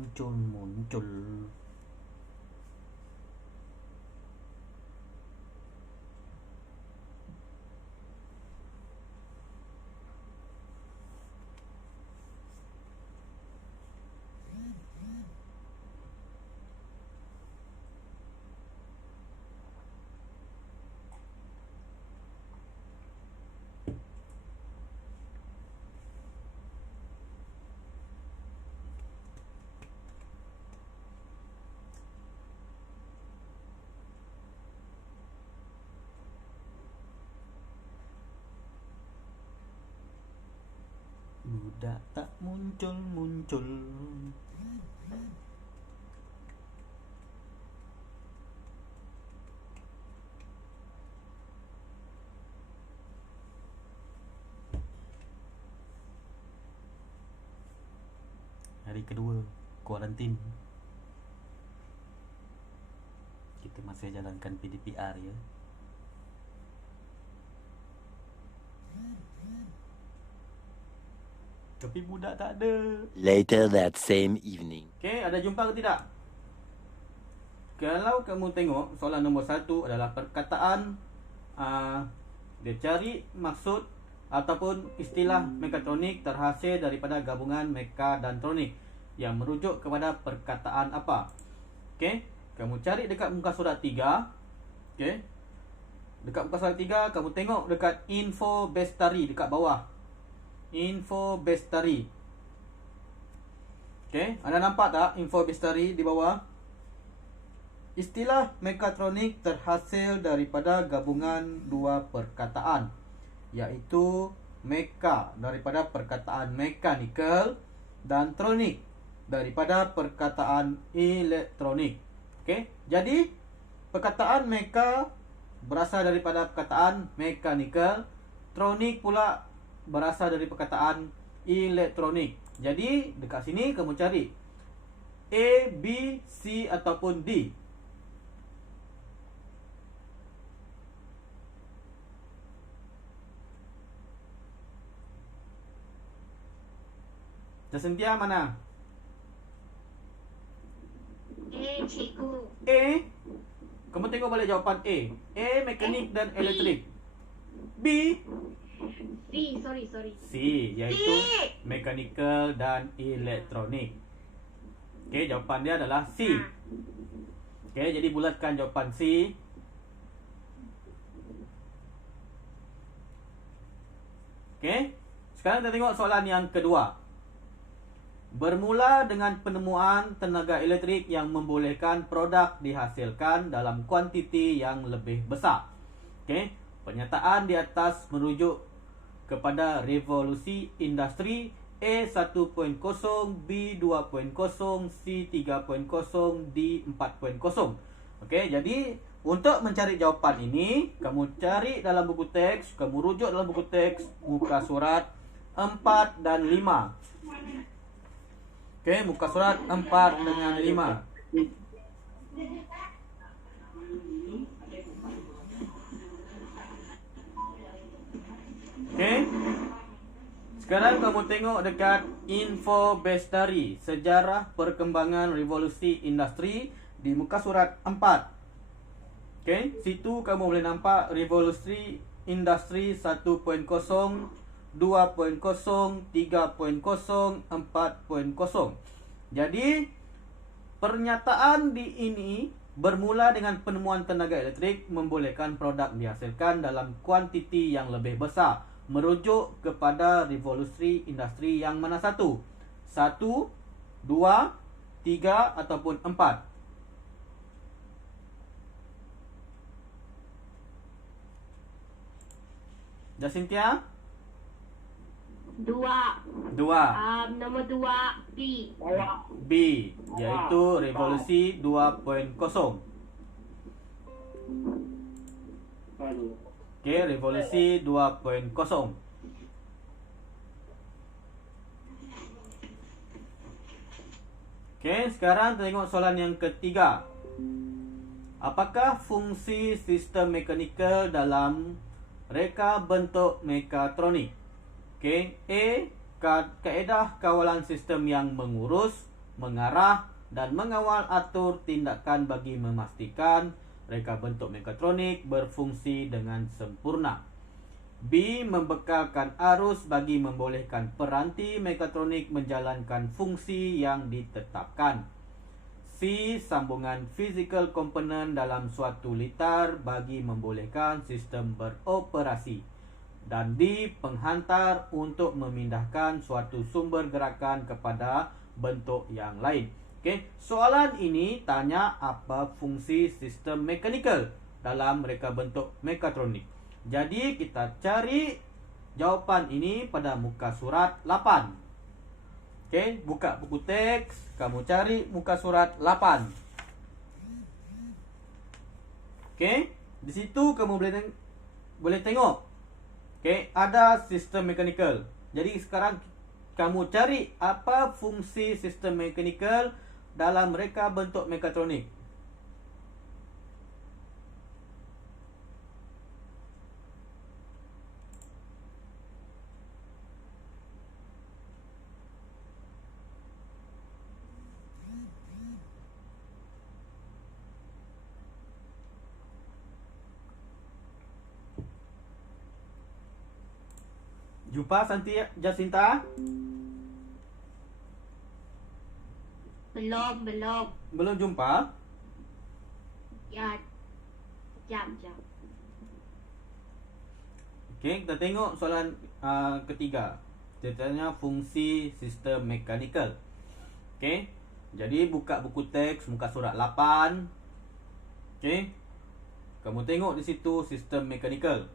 muncul. Budak tak muncul. Hari kedua kuarantin. Kita masih jalankan PDPR ya. Tapi budak tak ada. Later that same evening. Okay, ada jumpa ke tidak? Kalau kamu tengok soalan nombor 1 adalah perkataan dia cari maksud ataupun istilah mekatronik terhasil daripada gabungan meka dan tronik yang merujuk kepada perkataan apa. Okey, kamu cari dekat muka surat 3. Okey. Dekat muka surat 3 kamu tengok dekat info bestari dekat bawah. Info bestari. Okey, anda nampak tak info bestari di bawah? Istilah mekatronik terhasil daripada gabungan dua perkataan, iaitu meka daripada perkataan mechanical dan tronik daripada perkataan elektronik. Okey, jadi perkataan meka berasal daripada perkataan mechanical, tronik pula berasal dari perkataan elektronik. Jadi dekat sini kamu cari A, B, C ataupun D. Jacintia mana? A, cikgu. A. Kamu tengok balik jawapan A. A, mekanik dan elektrik. B. C, sorry. C, iaitu mechanical dan elektronik. Okey, jawapan dia adalah C. Okey, jadi bulatkan jawapan C. Okey, sekarang kita tengok soalan yang kedua. Bermula dengan penemuan tenaga elektrik yang membolehkan produk dihasilkan dalam kuantiti yang lebih besar. Okey, pernyataan di atas merujuk kepada revolusi industri A 1.0, B 2.0, C 3.0, D 4.0. Okey, jadi untuk mencari jawapan ini, kamu cari dalam buku teks, kamu rujuk dalam buku teks muka surat 4 dan 5. Okey, muka surat 4 dengan 5. Okey. Sekarang kamu tengok dekat info bestari, sejarah perkembangan revolusi industri di muka surat 4. Okey, situ kamu boleh nampak revolusi industri 1.0, 2.0, 3.0, 4.0. Jadi pernyataan di ini bermula dengan penemuan tenaga elektrik membolehkan produk dihasilkan dalam kuantiti yang lebih besar, merujuk kepada revolusi industri yang mana satu? 1, 2, 3 ataupun 4. Jacintia? 2. Nombor 2, B. B, iaitu revolusi 2.0. Okey, revolusi 2.0. Okey, sekarang tengok soalan yang ketiga. Apakah fungsi sistem mekanikal dalam reka bentuk mekatronik? Okey, A, kaedah kawalan sistem yang mengurus, mengarah dan mengawal atur tindakan bagi memastikan reka bentuk mekatronik berfungsi dengan sempurna. B. Membekalkan arus bagi membolehkan peranti mekatronik menjalankan fungsi yang ditetapkan. C. Sambungan physical component dalam suatu litar bagi membolehkan sistem beroperasi. Dan D. Penghantar untuk memindahkan suatu sumber gerakan kepada bentuk yang lain. Okey, soalan ini tanya apa fungsi sistem mekanikal dalam reka bentuk mekatronik. Jadi kita cari jawapan ini pada muka surat 8. Okey, buka buku teks, kamu cari muka surat 8. Okey, di situ kamu boleh tengok. Okey, ada sistem mekanikal. Jadi sekarang kamu cari apa fungsi sistem mekanikal dalam reka bentuk mekatronik. Jumpa Santi Jacinta? Belum. Belum jumpa? Ya. Jam. Okey, kita tengok soalan ketiga. Dia tanya fungsi sistem mekanikal. Okey. Jadi buka buku teks muka surat 8. Okey. Kamu tengok di situ sistem mekanikal.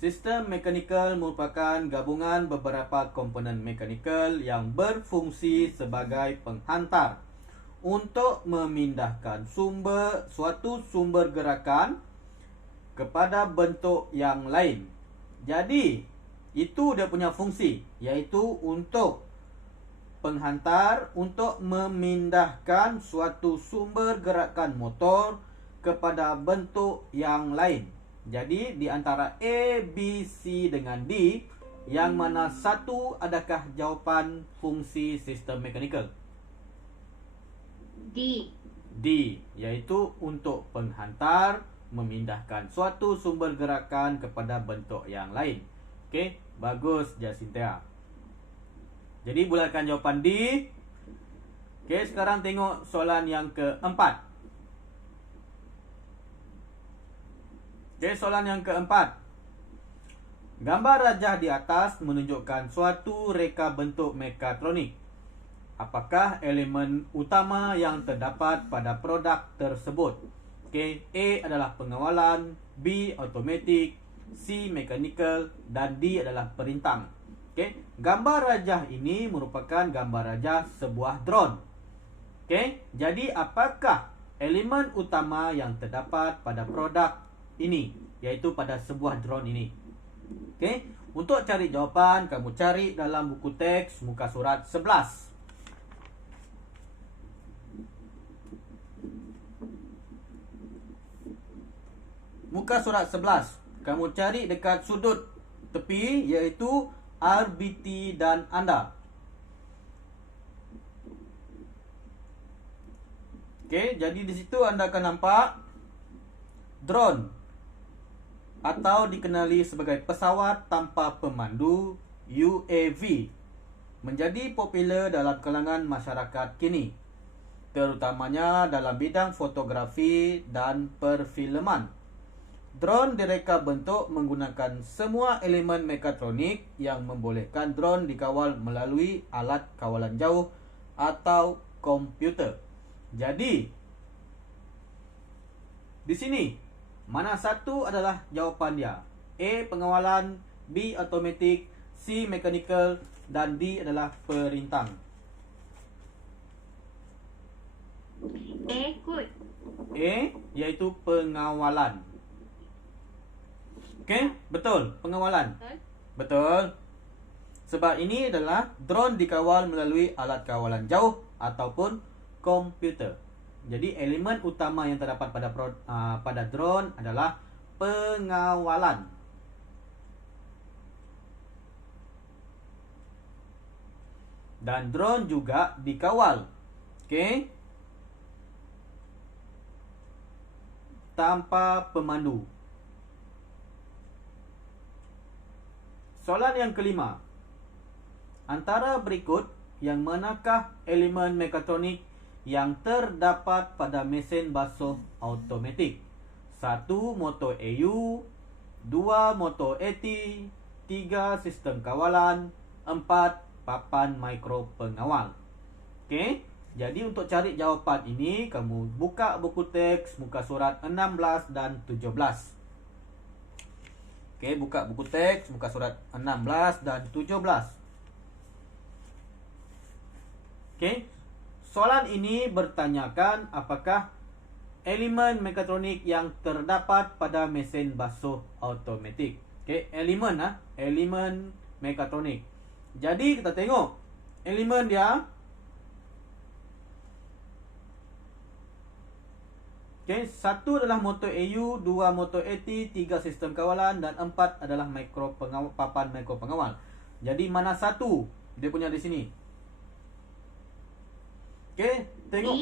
Sistem mekanikal merupakan gabungan beberapa komponen mekanikal yang berfungsi sebagai penghantar untuk memindahkan suatu sumber gerakan kepada bentuk yang lain. Jadi, itu dia punya fungsi, iaitu untuk penghantar untuk memindahkan suatu sumber gerakan motor kepada bentuk yang lain. Jadi di antara A, B, C dengan D, yang mana satu adakah jawapan fungsi sistem mekanikal? D. D, iaitu untuk penghantar memindahkan suatu sumber gerakan kepada bentuk yang lain. Okey, bagus Jacinta. Jadi bulatkan jawapan D. Okey, sekarang tengok soalan yang keempat. Okey, soalan yang keempat. Gambar rajah di atas menunjukkan suatu reka bentuk mekatronik. Apakah elemen utama yang terdapat pada produk tersebut? Okey, A adalah pengawalan, B automatic, C mechanical dan D adalah perintang. Okey, gambar rajah ini merupakan gambar rajah sebuah drone. Okey, jadi apakah elemen utama yang terdapat pada produk ini, iaitu pada sebuah drone ini? Okey, untuk cari jawapan kamu cari dalam buku teks muka surat 11. Muka surat 11. Kamu cari dekat sudut tepi, iaitu RBT dan anda. Okey, jadi di situ anda akan nampak drone atau dikenali sebagai pesawat tanpa pemandu, UAV, menjadi popular dalam kalangan masyarakat kini, terutamanya dalam bidang fotografi dan perfilman. Drone direka bentuk menggunakan semua elemen mekatronik yang membolehkan drone dikawal melalui alat kawalan jauh atau komputer. Jadi, di sini mana satu adalah jawapan dia? A pengawalan, B automatic, C mechanical dan D adalah perintang. A kot. A iaitu pengawalan. Okey, betul, pengawalan. Betul. Sebab ini adalah drone dikawal melalui alat kawalan jauh ataupun komputer. Jadi elemen utama yang terdapat pada drone adalah pengawalan. Dan drone juga dikawal Okey. Tanpa pemandu. Soalan yang kelima. Antara berikut yang manakah elemen mekatronik yang terdapat pada mesin basuh automatik? 1. Motor AU, 2. Motor AT, 3. Sistem kawalan, 4. Papan mikro pengawal. Okey, jadi untuk cari jawapan ini, kamu buka buku teks muka surat 16 dan 17. Okey, buka buku teks muka surat 16 dan 17. Okey, soalan ini bertanyakan apakah elemen mekatronik yang terdapat pada mesin basuh automatik. Okey, elemen mekatronik. Jadi kita tengok elemen dia. Okey, 1 adalah motor AU, 2 motor AT, 3 sistem kawalan dan 4 adalah papan mikro pengawal. Jadi mana satu dia punya di sini? Okey, tengok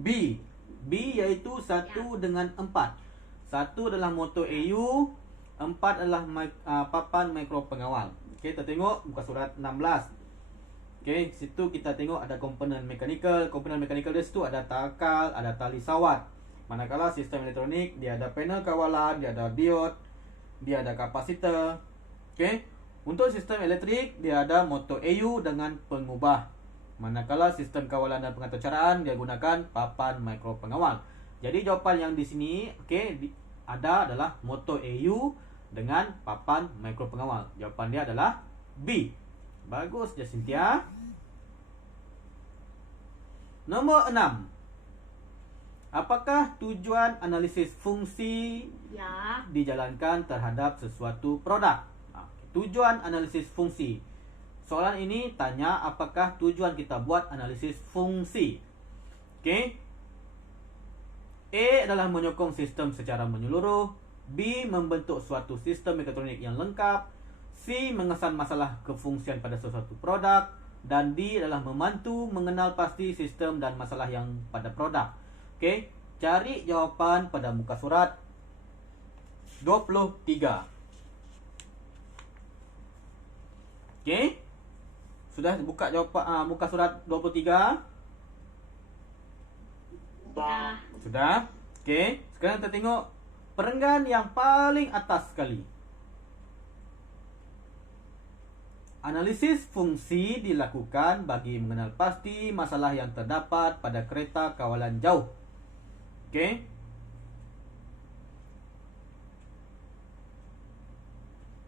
B. B iaitu 1 dengan 4. 1 adalah motor AU, 4 adalah papan mikro pengawal. Okey, kita tengok muka surat 16. Okey, situ kita tengok ada komponen mekanikal. Komponen mekanikal di situ ada takal, ada tali sawat. Manakala sistem elektronik dia ada panel kawalan, dia ada diod, dia ada kapasitor. Okey, untuk sistem elektrik dia ada motor AU dengan pengubah. Manakala sistem kawalan dan pengatur caraan dia gunakan papan mikro pengawal. Jadi jawapan yang di sini ada adalah motor AU dengan papan mikro pengawal. Jawapan dia adalah B. Bagus Jacintia. Nombor 6. Apakah tujuan analisis fungsi Ya. dijalankan terhadap sesuatu produk? Tujuan analisis fungsi. Soalan ini tanya apakah tujuan kita buat analisis fungsi. Okey. A adalah menyokong sistem secara menyeluruh, B membentuk suatu sistem mekatronik yang lengkap, C mengesan masalah kefungsian pada sesuatu produk, dan D adalah membantu mengenal pasti sistem dan masalah yang pada produk. Okey, cari jawapan pada muka surat 23. Okey. Sudah buka jawapan muka surat 23? Sudah. Okey, sekarang kita tengok perenggan yang paling atas sekali. Analisis fungsi dilakukan bagi mengenal pasti masalah yang terdapat pada kereta kawalan jauh. Okey.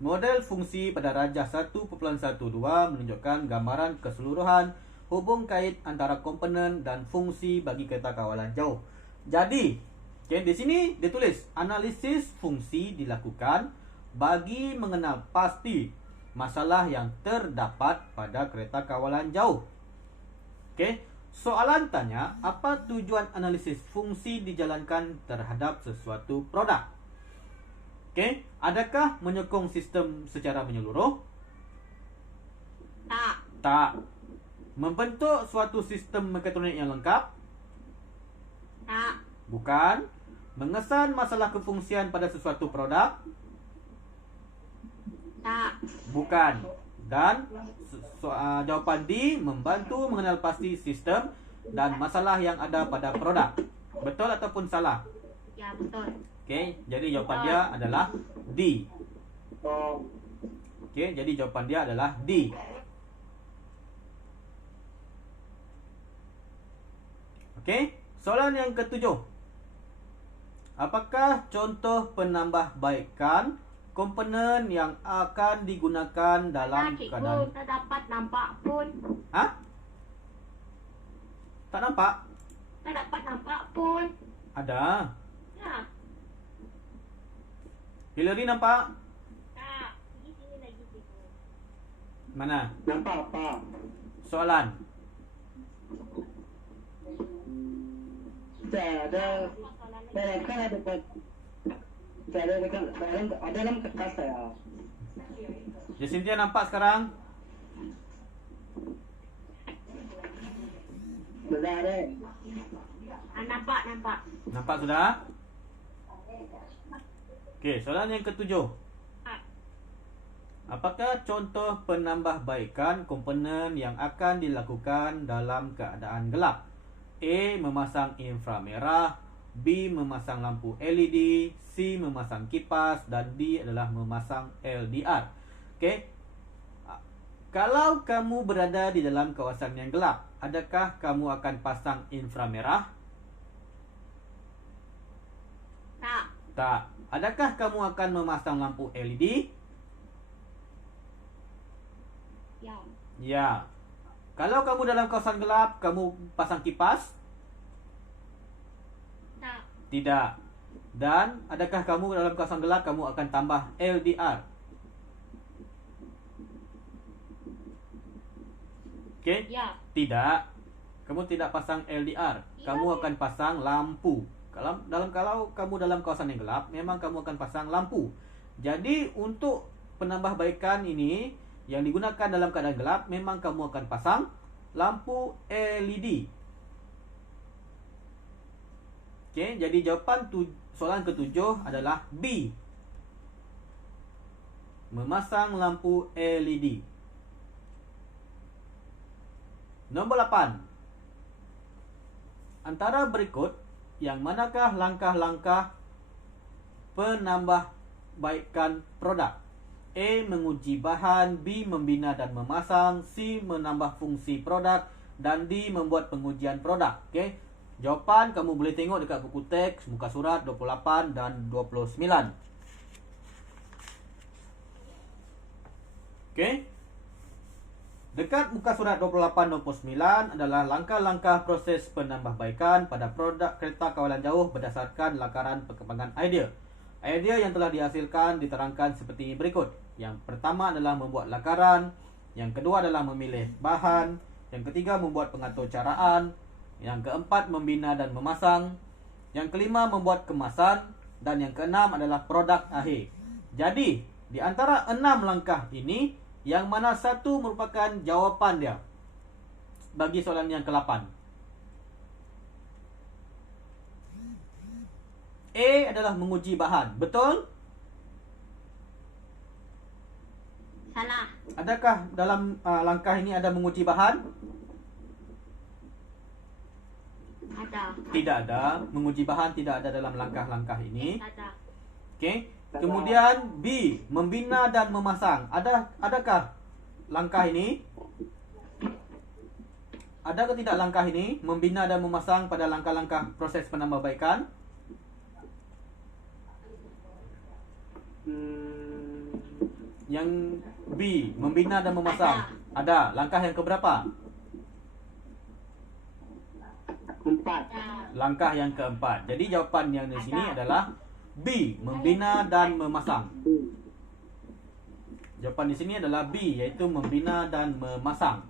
Model fungsi pada rajah 1.12 menunjukkan gambaran keseluruhan hubung kait antara komponen dan fungsi bagi kereta kawalan jauh. Jadi, di sini dia tulis analisis fungsi dilakukan bagi mengenal pasti masalah yang terdapat pada kereta kawalan jauh. Okey, soalan tanya apa tujuan analisis fungsi dijalankan terhadap sesuatu produk? Okey, adakah menyokong sistem secara menyeluruh? Tak. Tak. Membentuk suatu sistem mekatronik yang lengkap? Tak. Bukan. Mengesan masalah kefungsian pada sesuatu produk? Tak. Bukan. Dan jawapan D, membantu mengenal pasti sistem dan masalah yang ada pada produk. Betul ataupun salah? Ya, betul. Okey, jadi jawapan dia adalah D. Okey, jadi jawapan dia adalah D. Okey, soalan yang ketujuh. Apakah contoh penambahbaikan komponen yang akan digunakan dalam keadaan... Tak dapat nampak pun. Ha? Tak nampak? Tak dapat nampak pun. Ada. Ya. Hillary nampak? Tak. Di sini lagi cikgu. Mana? Nampak apa? Soalan. Saya ada kan ada saya ada dalam kertas saya. Jacintia nampak sekarang? Sudah dek. Nampak, nampak. Nampak sudah? Okey, soalan yang ketujuh. Apakah contoh penambahbaikan komponen yang akan dilakukan dalam keadaan gelap? A. Memasang inframerah, B. Memasang lampu LED, C. Memasang kipas, dan D adalah memasang LDR. Okey. Kalau kamu berada di dalam kawasan yang gelap, adakah kamu akan pasang inframerah? Tak. Tak. Adakah kamu akan memasang lampu LED? Ya. Ya. Kalau kamu dalam kawasan gelap, kamu pasang kipas? Tak. Tidak. Dan adakah kamu dalam kawasan gelap, kamu akan tambah LDR? Okey? Ya. Tidak. Kamu tidak pasang LDR. Kamu akan pasang lampu. Kalau kamu dalam kawasan yang gelap, memang kamu akan pasang lampu. Jadi untuk penambahbaikan ini yang digunakan dalam keadaan gelap, memang kamu akan pasang lampu LED. Okey, jadi jawapan soalan ketujuh adalah B. Memasang lampu LED. Nombor 8. Antara berikut, yang manakah langkah-langkah penambahbaikan produk? A. Menguji bahan, B. Membina dan memasang, C. Menambah fungsi produk, dan D. Membuat pengujian produk. Okey. Jawapan kamu boleh tengok dekat buku teks muka surat 28 dan 29. Okey. Dekat muka surat 28-29 adalah langkah-langkah proses penambahbaikan pada produk kereta kawalan jauh berdasarkan lakaran perkembangan idea. Idea yang telah dihasilkan diterangkan seperti berikut. Yang pertama adalah membuat lakaran, yang kedua adalah memilih bahan, yang ketiga membuat pengaturcaraan, yang keempat membina dan memasang, yang kelima membuat kemasan, dan yang keenam adalah produk akhir. Jadi, di antara 6 langkah ini, yang mana satu merupakan jawapan dia bagi soalan yang ke-8? A adalah menguji bahan. Betul? Salah. Adakah dalam langkah ini ada menguji bahan? Ada. Tidak ada. Menguji bahan tidak ada dalam langkah-langkah ini. Ada. Okey. Kemudian B, membina dan memasang. Adakah langkah ini? Adakah tidak langkah ini membina dan memasang pada langkah-langkah proses penambahbaikan? Yang B, membina dan memasang. Ada. Langkah yang keberapa? 4. Langkah yang keempat. Jadi jawapan yang di sini adalah B, membina dan memasang. Jawapan di sini adalah B, iaitu membina dan memasang.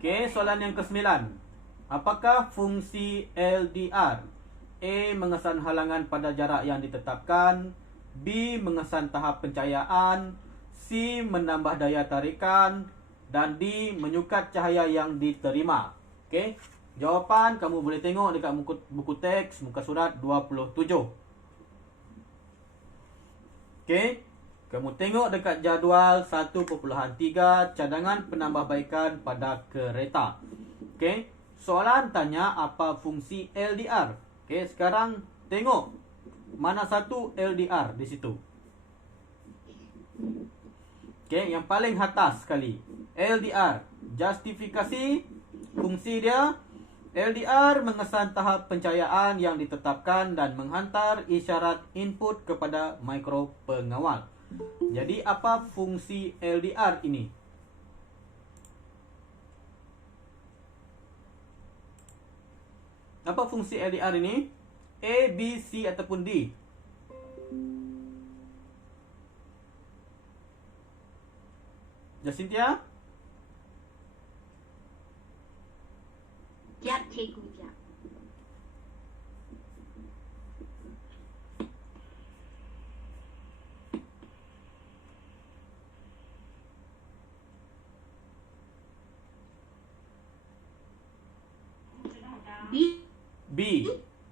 Okey, soalan yang ke-9. Apakah fungsi LDR? A. Mengesan halangan pada jarak yang ditetapkan, B. Mengesan tahap pencahayaan, C. Menambah daya tarikan, dan D. Menyukat cahaya yang diterima. Okey. Jawapan kamu boleh tengok dekat buku teks muka surat 27. Okey. Kamu tengok dekat jadual 1.3 cadangan penambahbaikan pada kereta. Okey. Soalan tanya apa fungsi LDR. Okey, sekarang tengok mana satu LDR di situ. Okey, yang paling atas sekali. LDR, justifikasi fungsi dia. LDR mengesan tahap pencahayaan yang ditetapkan dan menghantar isyarat input kepada mikro pengawal. Jadi apa fungsi LDR ini? Apa fungsi LDR ini? A, B, C ataupun D? Jacintia? Jap, cikgu, jap. B.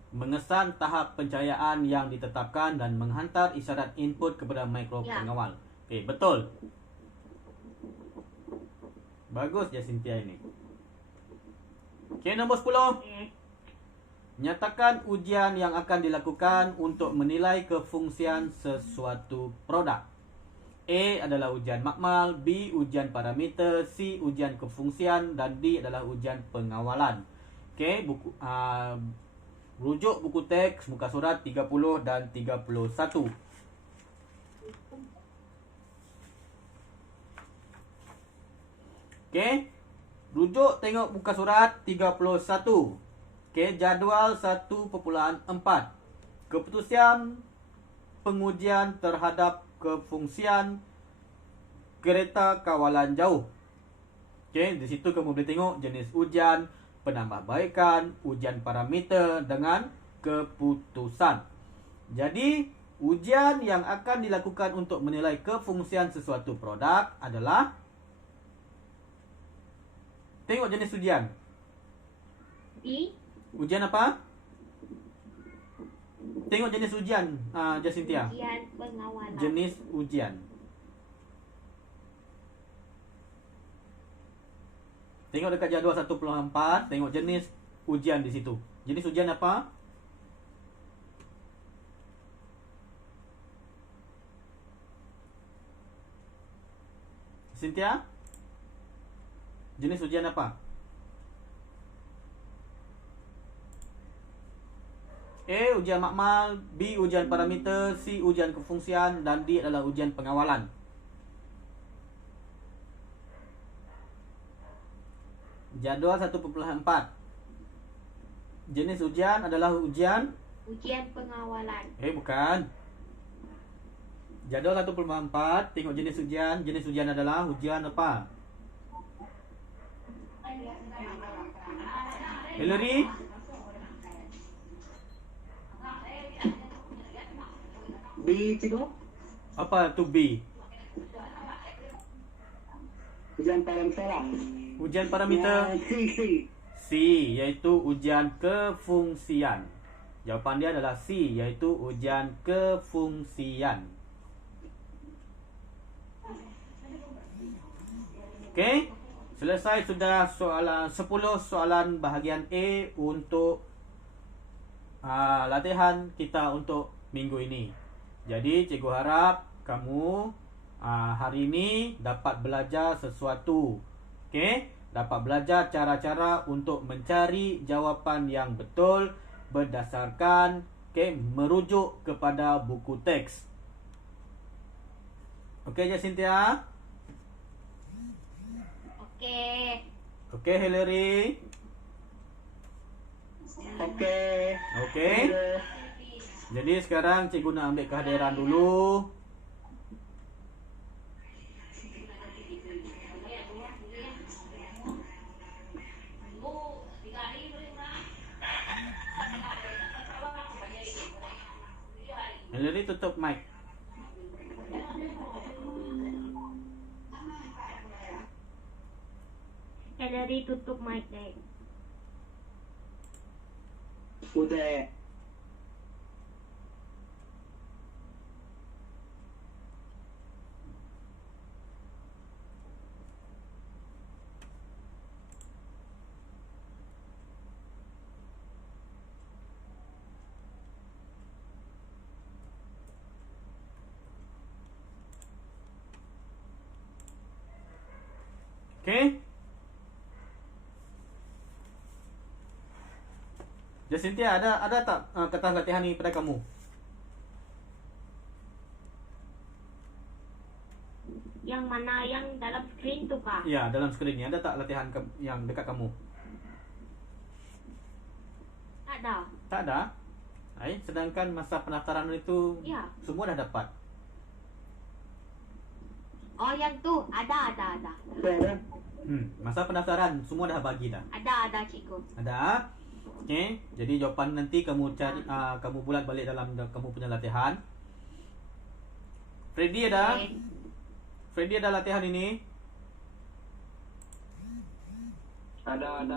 Mengesan tahap pencahayaan yang ditetapkan dan menghantar isyarat input kepada mikro Ya. pengawal. Okey, betul. Bagus je Cynthia ini. Okey, nombor 10. Okey. Nyatakan ujian yang akan dilakukan untuk menilai kefungsian sesuatu produk. A adalah ujian makmal, B ujian parameter, C ujian kefungsian dan D adalah ujian pengawalan. Okey, rujuk buku teks muka surat 30 dan 31. Okey. Rujuk tengok muka surat 31. Okey, jadual 1.4. Keputusan pengujian terhadap kefungsian kereta kawalan jauh. Okey, di situ kamu boleh tengok jenis ujian, penambahbaikan, ujian parameter dengan keputusan. Jadi, ujian yang akan dilakukan untuk menilai kefungsian sesuatu produk adalah, tengok jenis ujian. B. Ujian apa? Tengok jenis ujian, Jacinthia. Ujian pengawalan. Jenis ujian. Tengok dekat jadual 1.4, tengok jenis ujian di situ. Jenis ujian apa? Cynthia? Jenis ujian apa? A. Ujian makmal, B. Ujian parameter, C. Ujian kefungsian dan D adalah ujian pengawalan. Jadual 1.4. Jenis ujian adalah ujian Ujian pengawalan. bukan. Jadual 1.4, tengok jenis ujian. Jenis ujian adalah ujian apa? Hillary? B cikgu. Apa tu B? Ujian parameter. Ujian parameter C. C, iaitu ujian kefungsian. Jawapan dia adalah C, iaitu ujian kefungsian. Okey, selesai sudah soalan 10 soalan bahagian A untuk latihan kita untuk minggu ini. Jadi cikgu harap kamu hari ini dapat belajar sesuatu. Okey, dapat belajar cara-cara untuk mencari jawapan yang betul berdasarkan merujuk kepada buku teks. Okey, Jacinthia? Okey. Okey, Hillary? Okey. Okey. Jadi sekarang cikgu nak ambil kehadiran dulu. Hillary, tutup mic. Hillary tutup mic dek. Udah. Okey. Jacinthia, ada tak kertas latihan ni pada kamu? Yang mana yang dalam screen tu kah? Ya, dalam skrin ni ada tak latihan yang dekat kamu? Tak ada. Tak ada. Sedangkan masa pendaftaran itu Ya. semua dah dapat. Oh yang tu ada. Ada. Masa pendaftaran semua dah bagi dah. Ada cikgu. Ada. Okey, jadi jawapan nanti kamu cari kamu bulat balik dalam kamu punya latihan. Freddy ada? Okey. Freddy ada latihan ini? Ada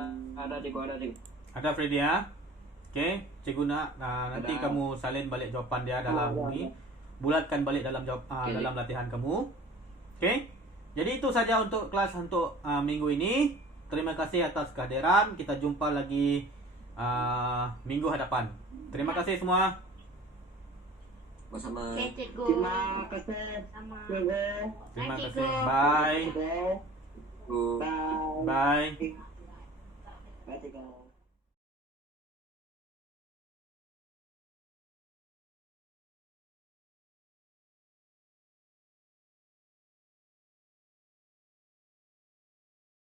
cikgu, ada cikgu. Ada Freddy ya? Okey, cikgu nak nanti Ada. kamu salin balik jawapan dia dalam Ya, ni. ya. Bulatkan balik dalam Okey. dalam latihan kamu. Okey. Jadi itu saja untuk kelas untuk minggu ini. Terima kasih atas kehadiran. Kita jumpa lagi minggu hadapan. Terima kasih semua. Sama-sama. Oke, cikgu. Terima kasih. Sama. Cikgu. Terima Bye, kasih. cikgu. Bye. Cikgu. Tuh. Bye. Bye. Bye, cikgu.